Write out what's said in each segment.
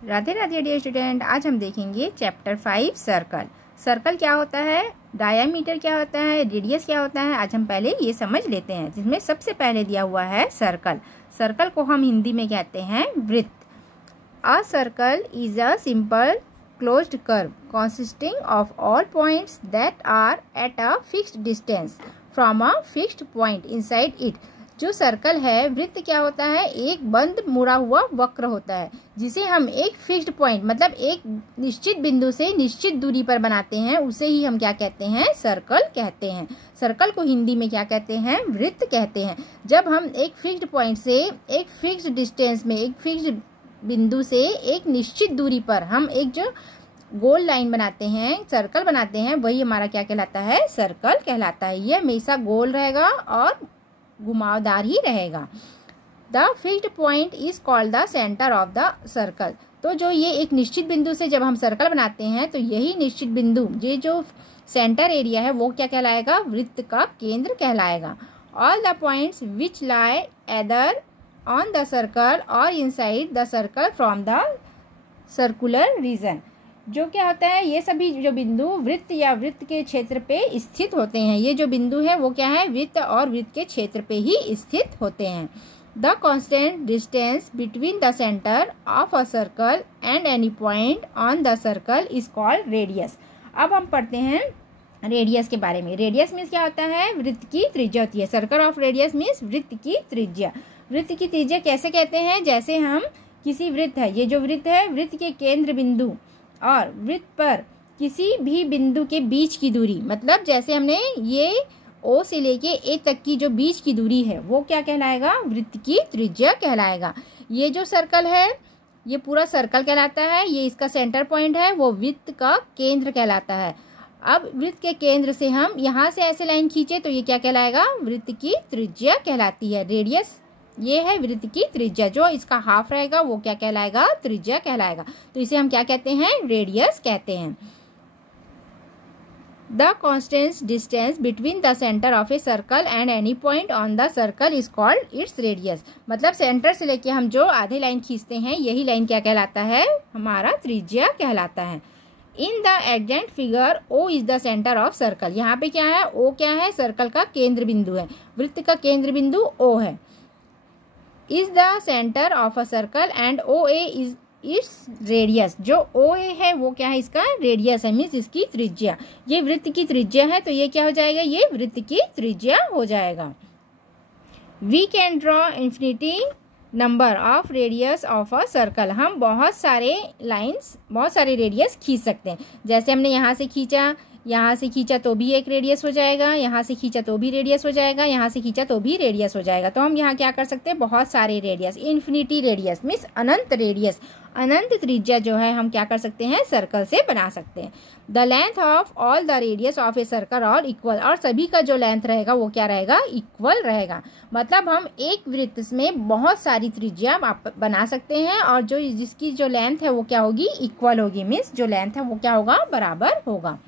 Radhe Radhe dear student, आज हम देखेंगे चैप्टर 5 सर्कल। सर्कल क्या होता है, डायामीटर क्या होता है, रेडियस क्या होता है, आज हम पहले ये समझ लेते हैं। जिसमें सबसे पहले दिया हुआ है सर्कल। सर्कल को हम हिंदी में कहते हैं वृत्त। अ circle is a simple closed curve consisting of all points that are at a fixed distance from a fixed point inside it। जो सर्कल है, वृत्त क्या होता है, एक बंद मुड़ा हुआ वक्र होता है जिसे हम एक फिक्स्ड पॉइंट मतलब एक निश्चित बिंदु से निश्चित दूरी पर बनाते हैं, उसे ही हम क्या कहते हैं, सर्कल कहते हैं। सर्कल को हिंदी में क्या कहते हैं, वृत्त कहते हैं। जब हम एक फिक्स्ड पॉइंट से एक फिक्स्ड डिस्टेंस में एक फिक्स्ड बिंदु से एक निश्चित दूरी पर हम एक जो गोल लाइन बनाते हैं, सर्कल बनाते हैं, वही हमारा क्या कहलाता है, सर्कल कहलाता है। यह हमेशा गोल रहेगा और घुमावदार ही रहेगा। The fixed point is called the centre of the circle. तो जो ये एक निश्चित बिंदु से जब हम सर्कल बनाते हैं तो यही निश्चित बिंदु, ये जो सेंटर एरिया है, वो क्या कहलाएगा, वृत्त का केंद्र कहलाएगा। All the points which lie either on the circle और inside the circle from the circular region. जो क्या होता है, ये सभी जो बिंदु वृत्त या वृत्त के क्षेत्र पे स्थित होते हैं। ये जो बिंदु है वो क्या है, वृत्त और वृत्त के क्षेत्र पे ही स्थित होते हैं। The constant distance between the centre of a circle and any point on the circle is called radius. अब हम पढ़ते हैं रेडियस के बारे में। रेडियस मीन्स क्या होता है, वृत्त की त्रिज्या होती है। सर्कल ऑफ रेडियस मीन्स वृत्त की त्रिज्या। वृत्त की त्रिज्या कैसे कहते हैं, जैसे हम किसी वृत्त है, ये जो वृत्त है, वृत्त के केंद्र बिंदु और वृत्त पर किसी भी बिंदु के बीच की दूरी, मतलब जैसे हमने ये O से लेके A तक की जो बीच की दूरी है वो क्या कहलाएगा, वृत्त की त्रिज्या कहलाएगा। ये जो सर्कल है, ये पूरा सर्कल कहलाता है। ये इसका सेंटर पॉइंट है, वो वृत्त का केंद्र कहलाता है। अब वृत्त के केंद्र से हम यहाँ से ऐसे लाइन खींचे तो ये क्या कहलाएगा, वृत्त की त्रिज्या कहलाती है। रेडियस ये है वृत्त की त्रिज्या, जो इसका हाफ रहेगा वो क्या कहलाएगा, त्रिज्या कहलाएगा। तो इसे हम क्या कहते हैं, रेडियस कहते हैं। The constant distance between the centre of a circle and any point on the circle is called its radius. मतलब सेंटर से लेके हम जो आधे लाइन खींचते हैं, यही लाइन क्या कहलाता है, हमारा त्रिज्या कहलाता है। In the adjacent figure O is the centre of circle. यहाँ पे क्या है, O क्या है, सर्कल का केंद्र बिंदु है, वृत्त का केंद्र बिंदु O है। Is the centre of a circle and OA is its radius. जो OA है वो क्या है, इसका रेडियस है, मीन्स इसकी त्रिज्या। ये वृत्त की त्रिज्या है तो ये क्या हो जाएगा, ये वृत्त की त्रिज्या हो जाएगा। We can draw infinity number of radius of a circle. हम बहुत सारे लाइन्स, बहुत सारे रेडियस खींच सकते हैं। जैसे हमने यहाँ से खींचा, यहाँ से खींचा तो भी एक रेडियस हो जाएगा, यहाँ से खींचा तो भी रेडियस हो जाएगा, यहाँ से खींचा तो भी रेडियस हो जाएगा। तो हम यहाँ क्या कर सकते हैं, बहुत सारे रेडियस, इन्फिनिटी रेडियस मीन्स अनंत रेडियस, अनंत त्रिज्या जो है हम क्या कर सकते हैं, सर्कल से बना सकते हैं। The length of all the radius of a circle और इक्वल, और सभी का जो लेंथ रहेगा वो क्या रहेगा, इक्वल रहेगा। मतलब हम एक वृत्त में बहुत सारी त्रिज्या बना सकते हैं और जो जिसकी जो लेंथ है वो क्या होगी, इक्वल होगी, मीन्स जो लेंथ है वो क्या होगा, बराबर होगा।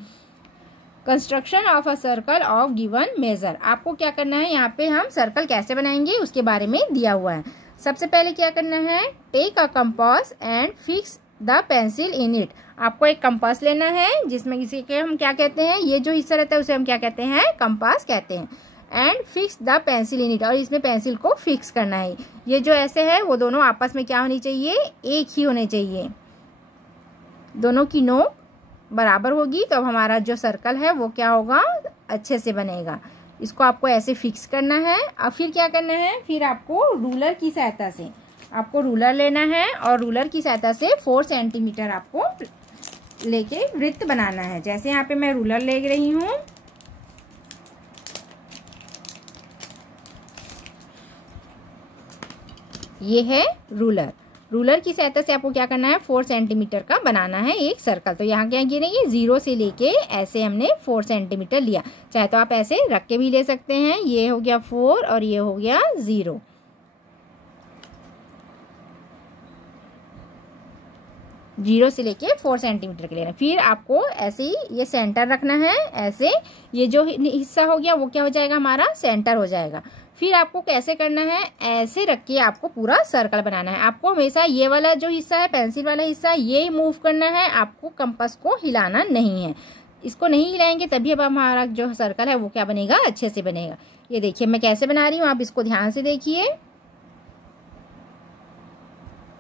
Construction of a circle of given measure. आपको क्या करना है, यहाँ पे हम सर्कल कैसे बनाएंगे उसके बारे में दिया हुआ है। सबसे पहले क्या करना है, take a compass and fix the pencil in it. आपको एक कंपास लेना है जिसमें किसी के हम क्या कहते हैं, ये जो हिस्सा रहता है उसे हम क्या कहते हैं, कंपास कहते हैं। And fix the pencil in it, और इसमें पेंसिल को फिक्स करना है। ये जो ऐसे है वो दोनों आपस में क्या होनी चाहिए, एक ही होने चाहिए, दोनों की नोक बराबर होगी तो अब हमारा जो सर्कल है वो क्या होगा, अच्छे से बनेगा। इसको आपको ऐसे फिक्स करना है। अब फिर क्या करना है, फिर आपको रूलर की सहायता से, आपको रूलर लेना है और रूलर की सहायता से 4 सेंटीमीटर आपको लेके वृत्त बनाना है। जैसे यहाँ पे मैं रूलर ले रही हूँ, ये है रूलर। रूलर की सहायता से आपको क्या करना है, 4 सेंटीमीटर का बनाना है एक सर्कल। तो यहाँ क्या गिरेंगे, 0 से लेके ऐसे हमने 4 सेंटीमीटर लिया। चाहे तो आप ऐसे रख के भी ले सकते हैं। ये हो गया 4 और ये हो गया 0। 0 से लेके 4 सेंटीमीटर के लेना। फिर आपको ऐसे ही ये सेंटर रखना है, ऐसे ये जो हिस्सा हो गया वो क्या हो जाएगा, हमारा सेंटर हो जाएगा। फिर आपको कैसे करना है, ऐसे रख के आपको पूरा सर्कल बनाना है। आपको हमेशा ये वाला जो हिस्सा है, पेंसिल वाला हिस्सा, ये मूव करना है, आपको कंपास को हिलाना नहीं है। इसको नहीं हिलाएंगे तभी अब हमारा जो सर्कल है वो क्या बनेगा, अच्छे से बनेगा। ये देखिए मैं कैसे बना रही हूँ, आप इसको ध्यान से देखिए।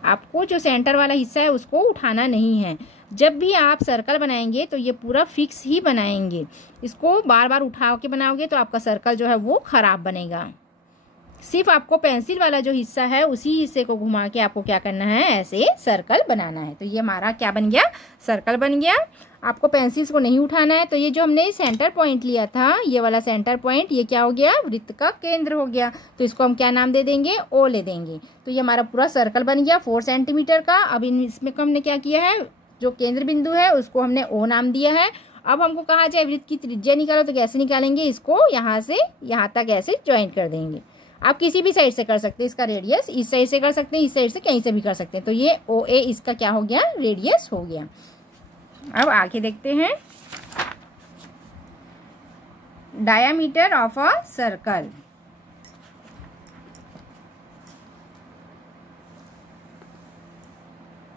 आपको जो सेंटर वाला हिस्सा है उसको उठाना नहीं है। जब भी आप सर्कल बनाएंगे तो ये पूरा फिक्स ही बनाएंगे। इसको बार बार उठा के बनाओगे तो आपका सर्कल जो है वो खराब बनेगा। सिर्फ आपको पेंसिल वाला जो हिस्सा है उसी हिस्से को घुमा के आपको क्या करना है, ऐसे सर्कल बनाना है। तो ये हमारा क्या बन गया, सर्कल बन गया। आपको पेंसिल्स को नहीं उठाना है। तो ये जो हमने सेंटर पॉइंट लिया था, ये वाला सेंटर पॉइंट, ये क्या हो गया, वृत्त का केंद्र हो गया। तो इसको हम क्या नाम दे देंगे, ओ ले देंगे। तो ये हमारा पूरा सर्कल बन गया 4 सेंटीमीटर का। अब इसमें हमने क्या किया है, जो केंद्र बिंदु है उसको हमने ओ नाम दिया है। अब हमको कहा जाए वृत्त की त्रिज्या निकालो, तो कैसे निकालेंगे, इसको यहाँ से यहाँ तक ऐसे ज्वाइंट कर देंगे। आप किसी भी साइड से कर सकते हैं, इसका रेडियस इस साइड से कर सकते हैं, इस साइड से कहीं से भी कर सकते हैं। तो ये ओ ए इसका क्या हो गया, रेडियस हो गया। अब आगे देखते हैं diameter of a circle.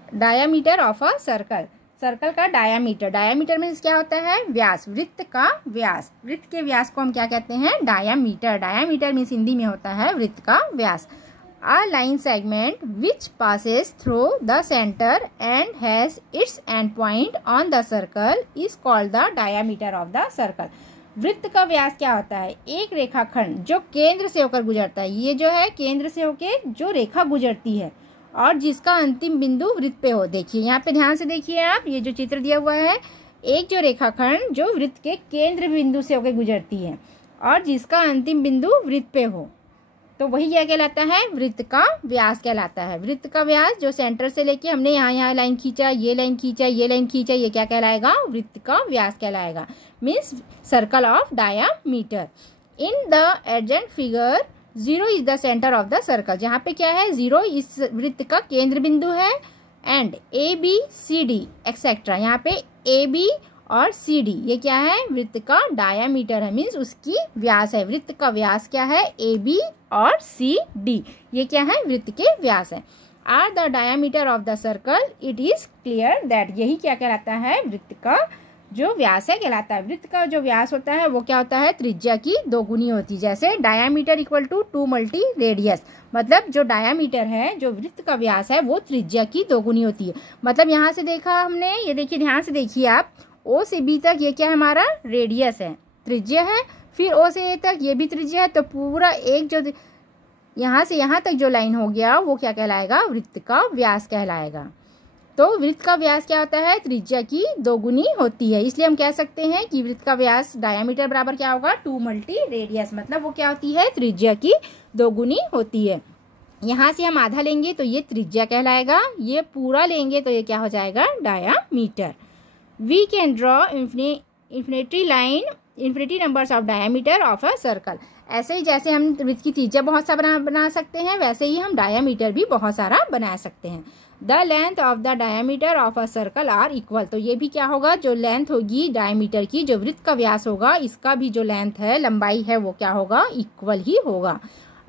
Diameter of a circle, circle का डायामीटर। डायामीटर मीन्स क्या होता है, व्यास, वृत्त का व्यास। वृत्त के व्यास को हम क्या कहते हैं, डायामीटर। डायामीटर मीन्स हिंदी में होता है वृत्त का व्यास। A line segment which passes through the center and has its end point on the circle is called the diameter of the circle। वृत्त का व्यास क्या होता है, एक रेखाखंड जो केंद्र से होकर गुजरता है। ये जो है केंद्र से होकर जो रेखा गुजरती है और जिसका अंतिम बिंदु वृत्त पे हो। देखिए यहाँ पे ध्यान से देखिए आप, ये जो चित्र दिया हुआ है, एक जो रेखाखंड जो वृत्त के केंद्र बिंदु से होकर गुजरती है और जिसका अंतिम बिंदु वृत्त पे हो, तो वही क्या कहलाता है, वृत्त का व्यास कहलाता है। वृत्त का व्यास जो सेंटर से लेके हमने यहाँ लाइन खींचा, ये लाइन खींचा, ये लाइन खींचा, ये क्या कहलाएगा, वृत्त का व्यास कहलाएगा। Means circle of diameter. In the adjacent figure 0 is the centre of the circle. जहाँ पे क्या है, 0 इस वृत्त का केंद्र बिंदु है। And A B C D etcetera, यहाँ पे ए बी और सी डी ये क्या है, वृत्त का डायामीटर है, मीन्स उसकी व्यास है। वृत्त का व्यास क्या है, ए बी और सी डी ये क्या है, वृत्त के व्यास है। Are the diameter of the circle, it is clear that, यही क्या कहलाता है, वृत्त का जो व्यास है कहलाता है। वृत्त का जो व्यास होता है वो क्या होता है, त्रिज्या की दोगुनी होती है। जैसे diameter equal to 2 multi radius, मतलब जो डायामीटर है, जो वृत्त का व्यास है वो त्रिज्या की दोगुनी होती है। मतलब यहाँ से देखा हमने, ये देखिए ध्यान से देखिए आप, ओ से बी तक ये क्या है, हमारा रेडियस है, त्रिज्या है। फिर ओ से ए तक ये भी त्रिज्या है। तो पूरा एक जो यहाँ से यहाँ तक जो लाइन हो गया वो क्या कहलाएगा, वृत्त का व्यास कहलाएगा। तो वृत्त का व्यास क्या होता है, त्रिज्या की दोगुनी होती है। इसलिए हम कह सकते हैं कि वृत्त का व्यास डायामीटर बराबर क्या होगा, 2 मल्टी रेडियस, मतलब वो क्या होती है, त्रिज्या की दोगुनी होती है। यहाँ से हम आधा लेंगे तो ये त्रिज्या कहलाएगा, ये पूरा लेंगे तो ये क्या हो जाएगा, diameter. We can draw infinity line, infinity numbers of diameter of a circle। ऐसे ही जैसे हम वृत्त की त्रिज्या बहुत सा बना सकते हैं, वैसे ही हम डायामीटर भी बहुत सारा बना सकते हैं। The length of the diameter of a circle are equal, तो ये भी क्या होगा, जो लेंथ होगी डायामीटर की, जो वृत्त का व्यास होगा, इसका भी जो लेंथ है, लंबाई है, वो क्या होगा, इक्वल ही होगा।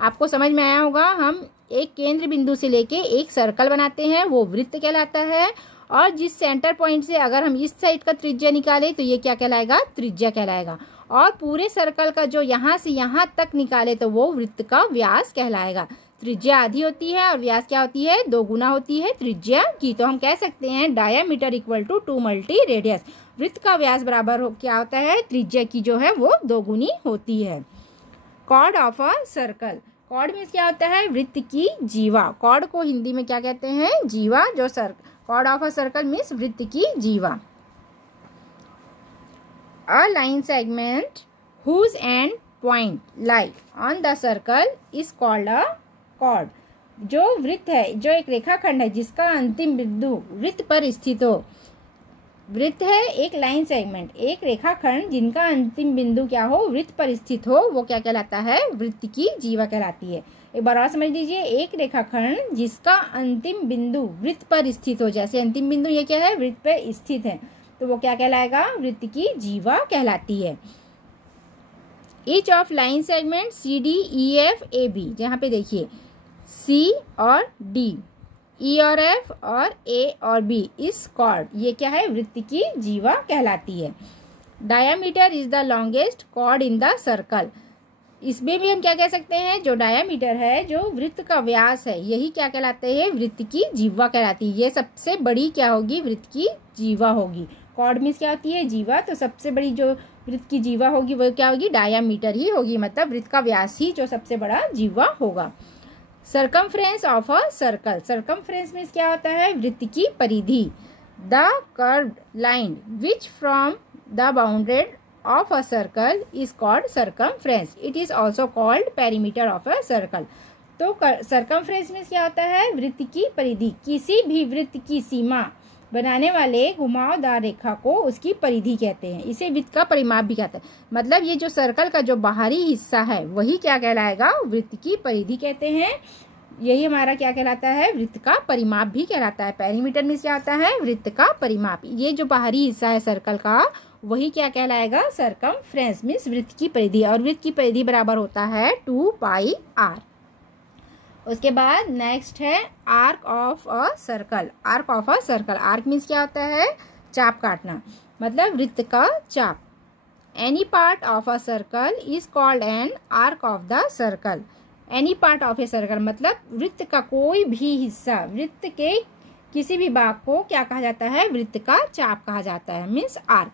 आपको समझ में आया होगा। हम एक केंद्र बिंदु से लेके एक सर्कल बनाते हैं, वो वृत्त कहलाता है। और जिस सेंटर पॉइंट से अगर हम इस साइड का त्रिज्या निकाले तो ये क्या कहलाएगा, त्रिज्या कहलाएगा। और पूरे सर्कल का जो यहाँ से यहाँ तक निकाले तो वो वृत्त का व्यास कहलाएगा। त्रिज्या आधी होती है और व्यास क्या होती है, 2 गुना होती है त्रिज्या की। तो हम कह सकते हैं diameter equal to 2 multi radius. वृत्त का व्यास बराबर क्या होता है, त्रिज्या की जो है वो 2 गुनी होती है। Chord of a circle, chord means क्या होता है, वृत्त की जीवा। कॉर्ड को हिंदी में क्या कहते हैं, जीवा। जो chord of a circle means वृत्त की जीवा। A line segment whose end point lie on the circle is called a chord. जो वृत्त है, जो एक रेखाखंड है जिसका अंतिम बिंदु वृत्त पर स्थित हो। वृत्त है एक लाइन सेगमेंट, एक रेखाखंड जिनका अंतिम बिंदु क्या हो, वृत्त पर स्थित हो, वो क्या कहलाता है, वृत्त की जीवा कहलाती है। एक बार और समझ लीजिए, एक रेखाखंड जिसका अंतिम बिंदु वृत्त पर स्थित हो, जैसे अंतिम बिंदु ये क्या है, वृत्त पर स्थित है, तो वो क्या कहलाएगा, वृत्त की जीवा कहलाती है। Each of line segment CDEFAB, जहाँ पे देखिए C और D, E और F और A और B इस कॉर्ड, ये क्या है, वृत्त की जीवा कहलाती है। Diameter is the longest chord in the circle, इसमें भी हम क्या कह सकते हैं, जो डायामीटर है, जो वृत्त का व्यास है, यही क्या कहलाते हैं, वृत्त की जीवा कहलाती है। ये सबसे बड़ी क्या होगी, वृत्त की जीवा होगी। कॉर्ड मीन्स क्या होती है, जीवा, तो सबसे बड़ी जो वृत्त की जीवा होगी वो क्या होगी, डायामीटर ही होगी, मतलब वृत्त का व्यास ही जो सबसे बड़ा जीवा होगा। Circumference of a circle, circumference means क्या होता है, वृत्त की परिधि। The curved line which from the boundary of a circle is called circumference. It is also called perimeter of a circle. तो circumference में क्या होता है, वृत्त की परिधि, किसी भी वृत्त की सीमा बनाने वाले घुमावदार रेखा को उसकी परिधि कहते हैं। इसे वृत्त का परिमाप भी कहते हैं। मतलब ये जो सर्कल का जो बाहरी हिस्सा है वही क्या कहलाएगा, वृत्त की परिधि कहते हैं। यही हमारा क्या कहलाता है, वृत्त का परिमाप भी कहलाता है। पेरीमीटर में क्या होता है, वृत्त का परिमाप। ये जो बाहरी हिस्सा है सर्कल का वही क्या कहलाएगा, सर्कमफ्रेंस मीन्स वृत्त की परिधि, और वृत्त की परिधि बराबर होता है 2πr। उसके बाद नेक्स्ट है arc of a circle. Arc of a circle, arc means क्या होता है, चाप काटना, मतलब वृत्त का चाप। Any part of a circle is called an arc of the circle. Any part of a circle मतलब वृत्त का कोई भी हिस्सा, वृत्त के किसी भी भाग को क्या कहा जाता है, वृत्त का चाप कहा जाता है, means arc.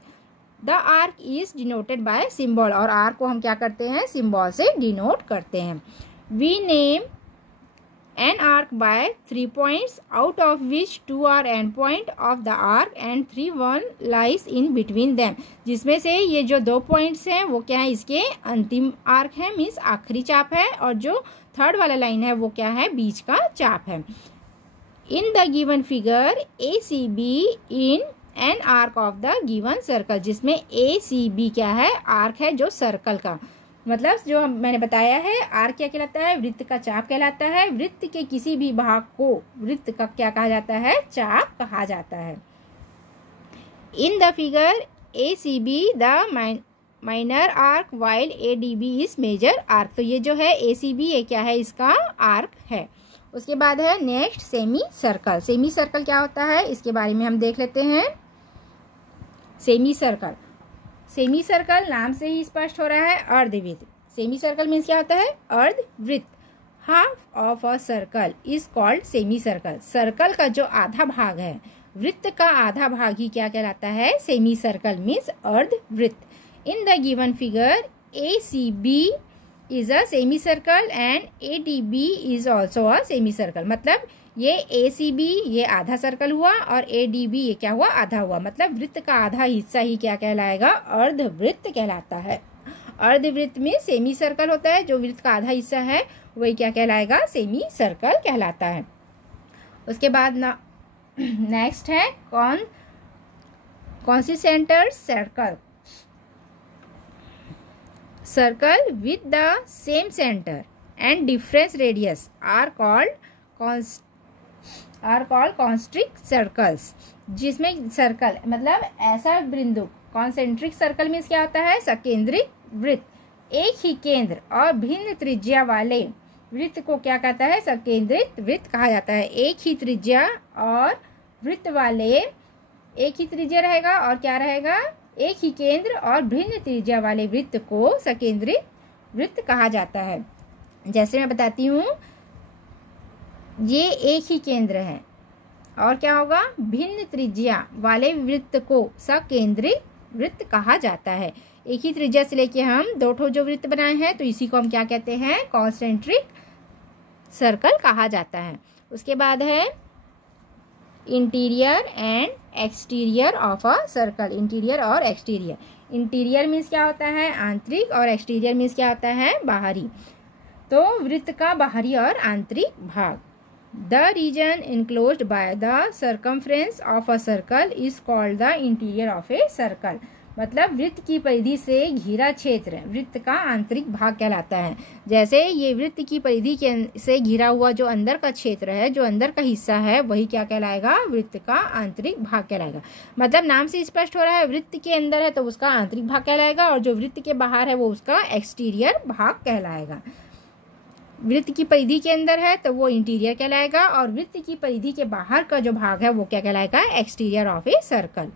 The arc is denoted by symbol, और आर्क को हम क्या करते हैं, सिंबल से डिनोट करते हैं। We name an arc by 3 points, out of which 2 are end point of the arc and 3 1 lies in between them. जिसमें से ये जो 2 पॉइंट्स हैं वो क्या है, इसके अंतिम आर्क है, मीन्स आखिरी चाप है, और जो थर्ड वाला लाइन है वो क्या है, बीच का चाप है। In the given figure ACB in an arc of the given circle, जिसमें ACB क्या है, आर्क है जो सर्कल का, मतलब जो मैंने बताया है आर्क क्या कहलाता है, वृत्त का चाप कहलाता है। वृत्त के किसी भी भाग को वृत्त का क्या कहा जाता है, चाप कहा जाता है। In the figure ACB the minor arc while ADB is major arc. तो ये जो है ACB ये क्या है, इसका आर्क है। उसके बाद है next semi circle. Semi circle क्या होता है, इसके बारे में हम देख लेते हैं। सेमी सर्कल, सेमी सर्कल नाम से ही स्पष्ट हो रहा है, अर्धवृत्त। सेमी सर्कल मीन्स क्या होता है, अर्धवृत्त। Half of a circle is called semi circle. Circle का जो आधा भाग है, वृत्त का आधा भाग ही क्या कहलाता है, सेमी सर्कल मीन्स अर्धवृत्त। In the given figure ACB is a semi circle and ADB is also a semi circle. मतलब ये ACB ये आधा सर्कल हुआ और ADB ये क्या हुआ, आधा हुआ। मतलब वृत्त का आधा हिस्सा ही क्या कहलाएगा, अर्धवृत्त कहलाता है। अर्धवृत्त में सेमी सर्कल होता है, जो वृत्त का आधा हिस्सा है वही क्या कहलाएगा, सेमी सर्कल कहलाता है। उसके बाद नेक्स्ट है concentric circle. Circle with the same centre and difference radius are called concentric circles. जिसमें सर्कल मतलब ऐसा बिंदु, कॉन्सेंट्रिक सर्कल मीन्स क्या होता है, सकेंद्रिक वृत्त। एक ही केंद्र और भिन्न त्रिज्या वाले वृत्त को क्या कहता है, सकेंद्रित वृत्त कहा जाता है। एक ही त्रिज्या और वृत्त वाले, एक ही त्रिज्या रहेगा और क्या रहेगा, एक ही केंद्र और भिन्न त्रिज्या वाले वृत्त को सकेंद्रित वृत्त कहा जाता है। जैसे मैं बताती हूँ, ये एक ही केंद्र है और क्या होगा, भिन्न त्रिज्या वाले वृत्त को सकेंद्रित वृत्त कहा जाता है। एक ही त्रिज्या से लेके हम 2 जो वृत्त बनाए हैं तो इसी को हम क्या कहते हैं, कॉन्सेंट्रिक सर्कल कहा जाता है। उसके बाद है interior and exterior of a circle. Interior और एक्सटीरियर। इंटीरियर मीन्स क्या होता है, आंतरिक, और एक्सटीरियर मीन्स क्या होता है, बाहरी। तो वृत्त का बाहरी और आंतरिक भाग। The region enclosed by the circumference of a circle is called the interior of a circle. मतलब वृत्त की परिधि से घिरा क्षेत्र वृत्त का आंतरिक भाग कहलाता है। जैसे ये वृत्त की परिधि से घिरा हुआ जो अंदर का क्षेत्र है, जो अंदर का हिस्सा है, वही क्या कहलाएगा? वृत्त का आंतरिक भाग कहलाएगा। मतलब नाम से स्पष्ट हो रहा है, वृत्त के अंदर है तो उसका आंतरिक भाग कहलाएगा, और जो वृत्त के बाहर है वो उसका एक्सटीरियर भाग कहलाएगा। वृत्त की परिधि के अंदर है तो वो इंटीरियर कहलाएगा, और वृत्त की परिधि के बाहर का जो भाग है वो क्या कहलाएगा? Exterior of a circle.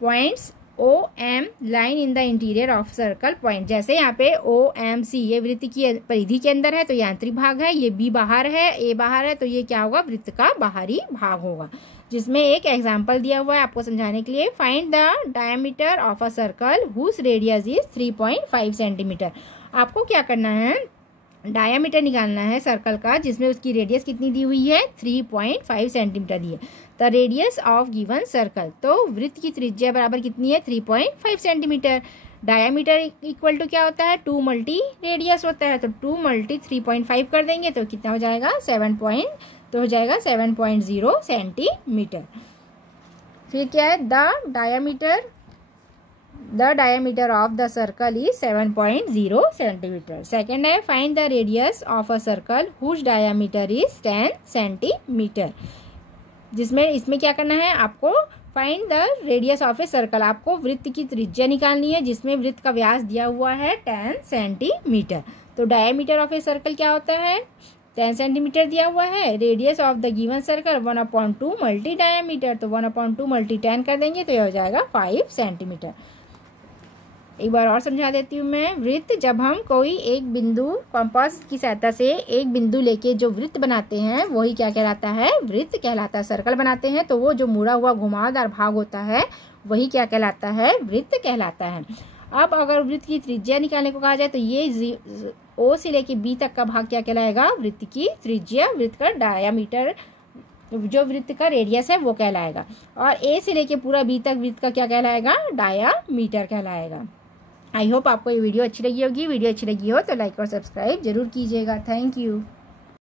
Points O M line in the interior of circle point. जैसे यहाँ पे ओ एम सी ये वृत्त की परिधि के अंदर है तो ये आंतरिक भाग है, ये बी बाहर है, ए बाहर है, तो ये क्या होगा? वृत्त का बाहरी भाग होगा। जिसमें एक एग्जाम्पल दिया हुआ है आपको समझाने के लिए। Find the diameter of a circle whose radius is 3.5 centimetre. आपको क्या करना है? डायामीटर निकालना है सर्कल का, जिसमें उसकी रेडियस कितनी दी हुई है? 3.5 सेंटीमीटर दी है। The radius of given circle, तो वृत्त की त्रिज्या बराबर कितनी है? 3.5 सेंटीमीटर। डायामीटर इक्वल टू क्या होता है? 2 मल्टी रेडियस होता है, तो 2 मल्टी 3.5 कर देंगे तो कितना हो जाएगा? 7.0 सेंटीमीटर। फिर क्या है? The diameter of the circle is 7.0 centimeter. Second है find the radius of a circle whose diameter is 10 centimeter. जिसमें इसमें क्या करना है आपको? Find the radius of a circle. आपको वृत्त की त्रिज्या निकालनी है, जिसमें वृत्त का व्यास दिया हुआ है 10 सेंटीमीटर। तो डायमीटर ऑफ ए सर्कल क्या होता है? 10 सेंटीमीटर दिया हुआ है। Radius of the given circle 1/2 multi diameter, तो 1/2 मल्टी 10 कर देंगे तो यह हो जाएगा 5 सेंटीमीटर। एक बार और समझा देती हूँ मैं। वृत्त, जब हम कोई एक बिंदु कंपास की सहायता से एक बिंदु लेके जो वृत्त बनाते हैं वही क्या कहलाता है? वृत्त कहलाता है। सर्कल बनाते हैं तो वो जो मुड़ा हुआ घुमावदार भाग होता है वही क्या कहलाता है? वृत्त कहलाता है। अब अगर वृत्त की त्रिज्या निकालने को कहा जाए तो ये ओ से लेके बी तक का भाग क्या कहलाएगा? वृत्त की त्रिज्या। वृत्त का डायामीटर, जो वृत्त का रेडियस है वो कहलाएगा। और ए से लेके पूरा बी तक वृत्त का क्या कहलाएगा? डायामीटर कहलाएगा। आई होप आपको ये वीडियो अच्छी लगी होगी। वीडियो अच्छी लगी हो तो लाइक और सब्सक्राइब जरूर कीजिएगा। Thank you.